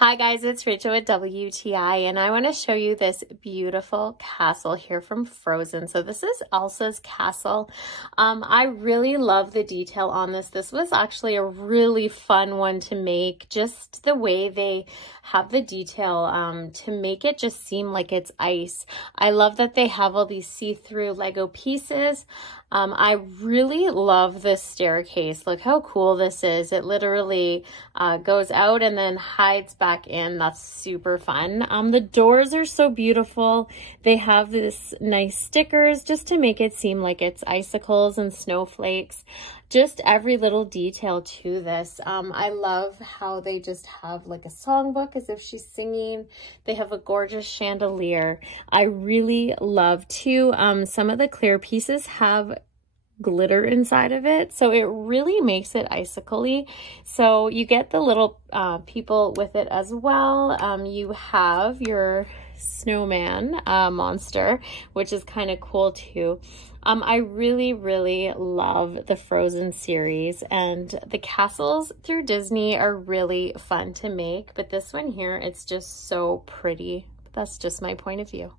Hi guys, it's Rachel with WTI and I want to show you this beautiful castle here from Frozen. So this is Elsa's castle. I really love the detail on this. This was actually a really fun one to make, just the way they have the detail to make it just seem like it's ice. I love that they have all these see-through Lego pieces. I really love this staircase. Look how cool this is. It literally goes out and then hides back in. That's super fun. The doors are so beautiful. They have this nice stickers just to make it seem like it's icicles and snowflakes. Just every little detail to this. I love how they just have like a songbook as if she's singing. They have a gorgeous chandelier. I really love too, some of the clear pieces have glitter inside of it, so it really makes it icicle-y. So you get the little people with it as well. You have your snowman monster, which is kind of cool too. I really love the Frozen series, and the castles through Disney are really fun to make, but this one here, it's just so pretty. That's just my point of view.